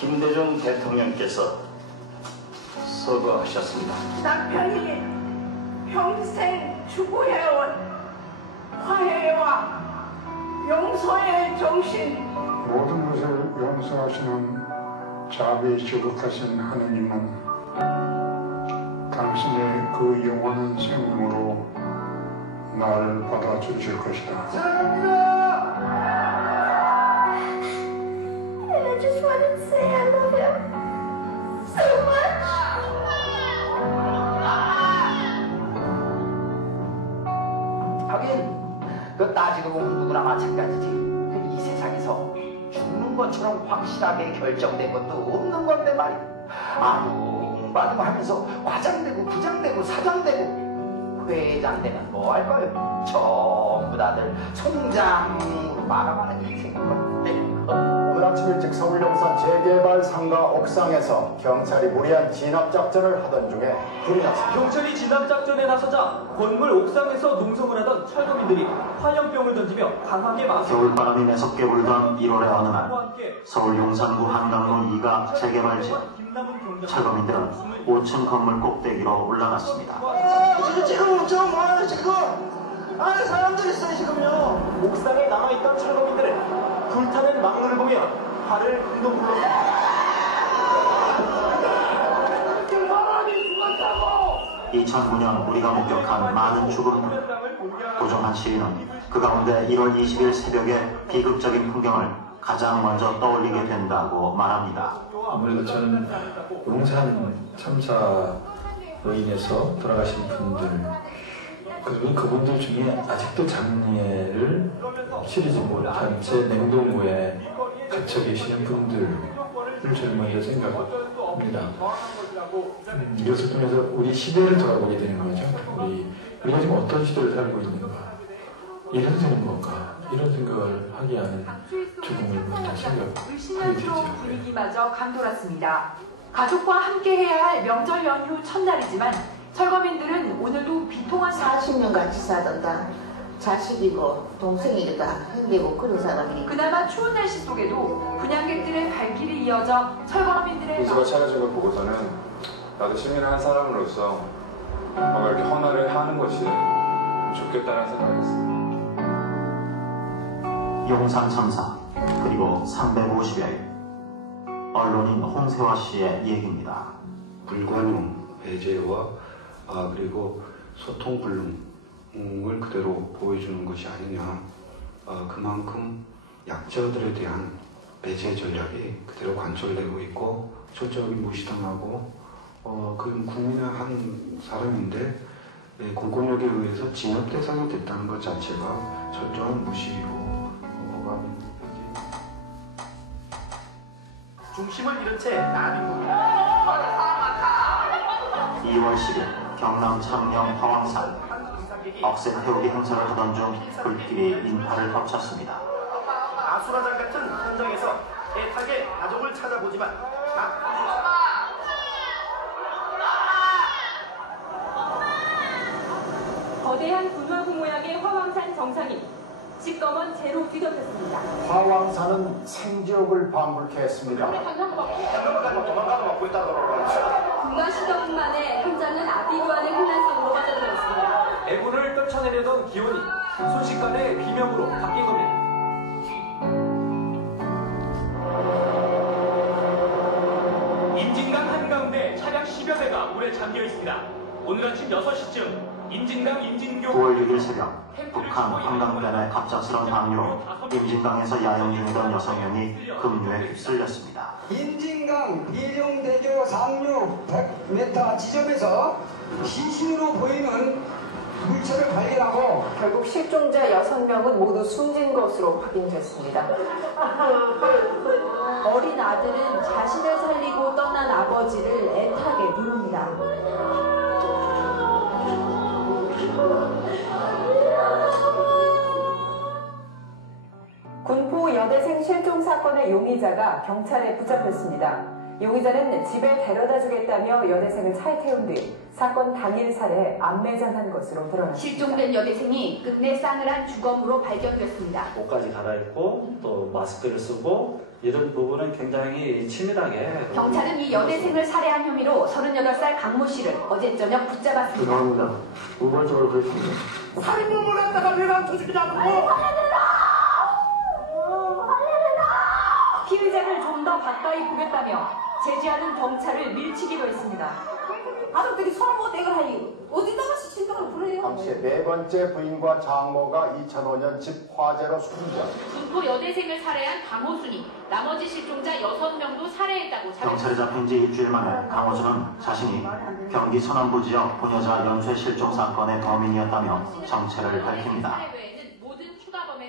김대중 대통령께서 서거하셨습니다. 남편이 평생 추구해온 화해와 용서의 정신, 모든 것을 용서하시는 자비에 지극하신 하느님은 당신의 그 영원한 생명으로 나를 받아주실 것이다. 사랑합니다. And I just wanted to say I love him so much. 하긴 그 따지고 보면 누구나 마찬가지지. 이 세상에서 죽는 것처럼 확실하게 결정된 것도 없는 건데 말이야. 아둥바둥하면서 과장되고 부장되고 사장되고 회장되면 뭐 할 거예요? 전부 다들 송장으로 마감하는 인생인 건데. 오늘 아침 일찍 서울 용산 재개발 상가 옥상에서 경찰이 무리한 진압작전을 하던 중에 불이 났습니다. 경찰이 진압작전에 나서자 건물 옥상에서 농성을 하던 철거민들이 화염병을 던지며 강하게 맞서 겨울바람이 매섭게 불던 1월의 어느 날 서울 용산구 한강로 2가 재개발 중 철거민들은 5층 건물 꼭대기로 올라갔습니다. 지금 저 뭐하는 지금 안에 사람들이 있어요 지금요. 옥상에 남아있던 철거민들은 불타는 망루를 보며 화를 불러 2009년 우리가 목격한 많은 죽음들. 고종한 시인은 그 가운데 1월 20일 새벽에 비극적인 풍경을 가장 먼저 떠올리게 된다고 말합니다. 아무래도 저는 용산 참사로 인해서 돌아가신 분들, 그리고 그분들 중에 아직도 장례를 치르지 못한 제 냉동고에 갇혀 계시는 분들을 저는 먼저 생각합니다. 이것을 통해서 우리 시대를 돌아보게 되는 거죠. 우리가 지금 어떤 시대를 살고 있는가, 이런 되는 건가, 이런 생각을 하게 하는 죽음을 먼저 생각하게 되죠. 분위기마저 감돌았습니다. 가족과 함께해야 할 명절 연휴 첫날이지만 철거민들은 오늘도 비통한 40년 같이 살던다. 자식이고 동생이기도 힘들고 그런 사람이. 그나마 추운 날씨 속에도 분향객들의 발길이 이어져 철거민들의 뉴스가 차려진 걸 보고서는 나도 시민의 한 사람으로서 뭔가 이렇게 헌화를 하는 것이 좋겠다는 생각을 했습니다. 용산 참사 그리고 350여일 언론인 홍세화 씨의 얘기입니다. 불관용 배제와 그리고 소통 불능을 그대로 보여주는 것이 아니냐. 그만큼 약자들에 대한 배제 전략이 그대로 관철되고 있고 철저하게 무시당하고 그 국민의 한 사람인데 공권력에 의해서 진압 대상이 됐다는 것 자체가 철저한 무시이고 억압입니다. 중심을 잃은 채 나비 봅니다. 2월 10일 경남 창녕 화왕산 억새 태우기 행사를 하던 중 불길이 인파를 덮쳤습니다. 아수라장 같은 현장에서 애타게 가족을 찾아보지만 거대한 군화구 모양의 화왕산 정상이 시꺼먼 재로 뒤덮였습니다. 화왕산은 생지옥을 방불케 했습니다. 불과 10여 만에 현장은 아비규환의 혼란 속으로 빠져들었습니다. 애군을 떨쳐내려던 기온이 순식간에 비명으로 바뀐 겁니다. 임진강 한가운데 차량 10여 대가 물에 잠겨 있습니다. 오늘 아침 6시쯤 임진강 임진교 9월 6일 새벽 북한 한강변의 갑작스런 방류로 임진강에서 야영 중이던 6명이 급류에 휩쓸렸습니다. 임진강 이룡대교 상류 100m 지점에서 시신으로 보이는 물체를 발견하고 결국 실종자 6명은 모두 숨진 것으로 확인됐습니다. 어린 아들은 자신을 살리고 떠난 아버지를 애타게 부릅니다. 군포 여대생 실종 사건의 용의자가 경찰에 붙잡혔습니다. 용의자는 집에 데려다 주겠다며 여대생을 차에 태운 뒤 사건 당일 살해에 암매장한 것으로 드러났습니다. 실종된 여대생이 끝내 싸늘한 주검으로 발견됐습니다. 옷까지 갈아입고 또 마스크를 쓰고 이런 부분은 굉장히 치밀하게. 경찰은 이 여대생을 살해한 혐의로 38살 강모 씨를 어제 저녁 붙잡았습니다. 죄송합니다. 우발적으로 그랬습니다. 살인범을 했다가 내가 조직이 잡고 피의자를 좀 더 가까이 보겠다며 제지하는 경찰을 밀치기도 했습니다. 가족들이 서로 뭐 내가 하니 어디다가 시킨다고 그래요? 당시 네 번째 부인과 장모가 2005년 집 화재로 숨져 분포 여대생을 살해한 강호순이 나머지 실종자 6명도 살해했다고 경찰에 잡힌 지 일주일 만에 강호순은 자신이 경기 서남부 지역 부녀자 연쇄 실종 사건의 범인이었다며 정체를 밝힙니다.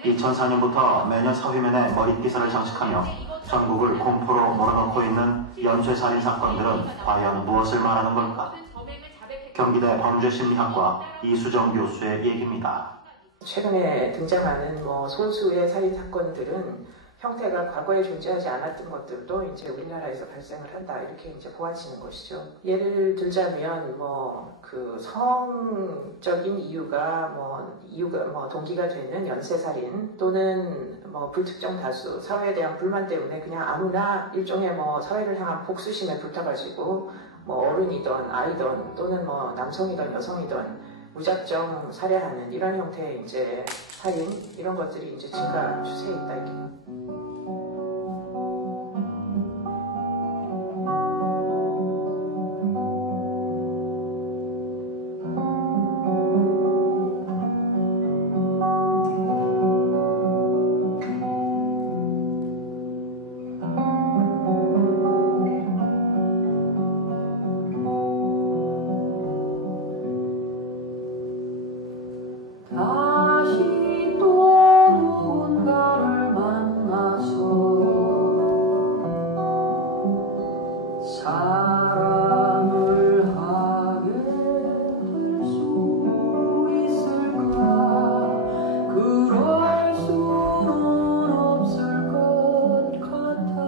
2004년부터 매년 사위면에 머리빗을 장식하며 전국을 공포로 몰아넣고 있는 연쇄살인 사건들은 과연 무엇을 말하는 걸까? 경기대 범죄심리학과 이수정 교수의 얘기입니다. 최근에 등장하는 소수의 살인 사건들은 형태가 과거에 존재하지 않았던 것들도 이제 우리나라에서 발생을 한다 이렇게 이제 보아지는 것이죠. 예를 들자면 그 성적인 이유가 동기가 되는 연쇄살인 또는 불특정 다수 사회에 대한 불만 때문에 그냥 아무나 일종의 사회를 향한 복수심에 불타가지고 어른이든 아이든 또는 남성이든 여성이든 무작정 살해하는 이런 형태의 이제 살인 이런 것들이 이제 증가 추세에 있다 이렇게. 다시 또 누군가를 만나서 사랑을 하게 될 수 있을까? 그럴 수는 없을 것 같아.